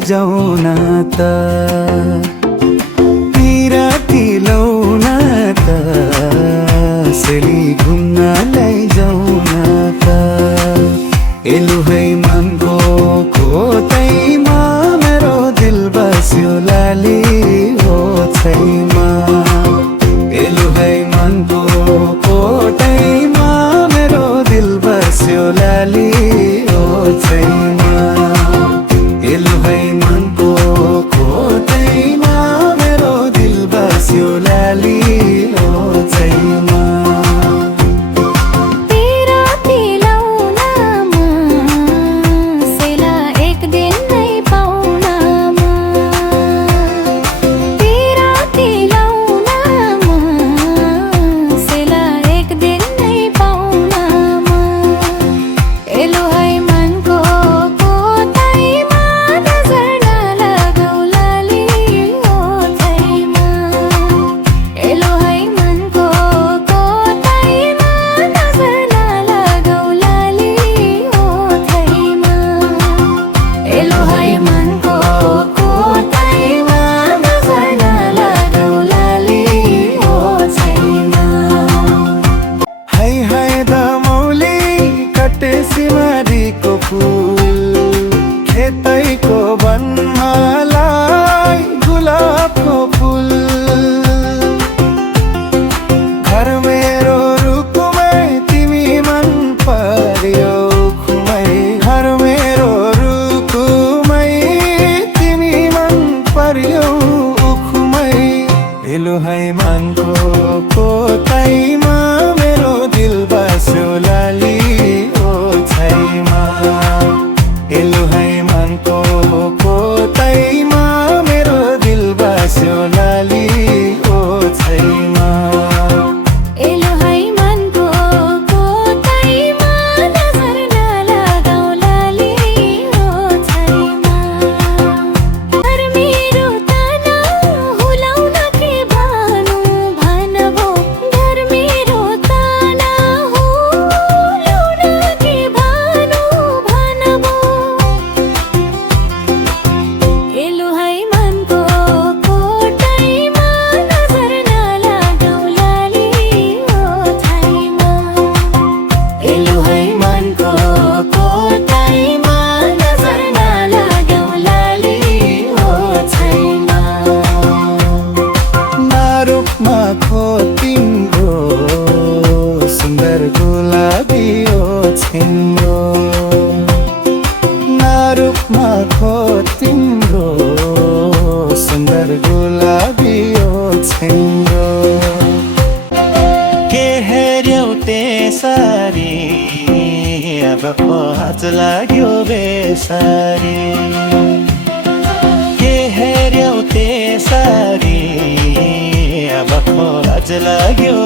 लैजाऊ न त पिराती लौन त सेली घुम्न लैजाऊ न त एलु है मनको कोतैमा मेरो दिल बस्यो लाली ओछैमा एलु है मनको कोतैमा मेरो दिल बस्यो लाली ओछैमा एलु है मनको कोतैमा मेरो दिल बस्यो लाली ओछैमा सिमरीको फूल खेतैको वनमालाई गुलाबको फूल घर मेरो रुखमै तिमी मन पर्यो खुमै घर मेरो रुखमै तिमी मन पर्यो खुमै एलु है मनको कोतैमा मेरो दिल बस्यो लाली एलु है मनको कोतैमा मेरो दिल बस्यो लाली ओछैमा एलु है मनको कोतैमा नजर नलगाऊ लाली ओछैमा घर मेरो तना हुलाउन के भानु भनबो घर मेरो तना हुलाउन के भानु भनबो एलु है मनको कोतैमा नजर नलगाऊ लाली ओछैमा एलु है मनको कोतैमा नजर नलगाऊ लाली ओछैमा नारूपमा खो तिम्रो सुन्दर गुलाबी ओछैम्रो नारूपमा खो तिम्रो सुन्दर गुलाबी ओछैम्रो के हेर्यौ त्यसरी अब खोज लाग्यो बेसरी के हेर्यौ त्यसरी अब खोज लाग्यो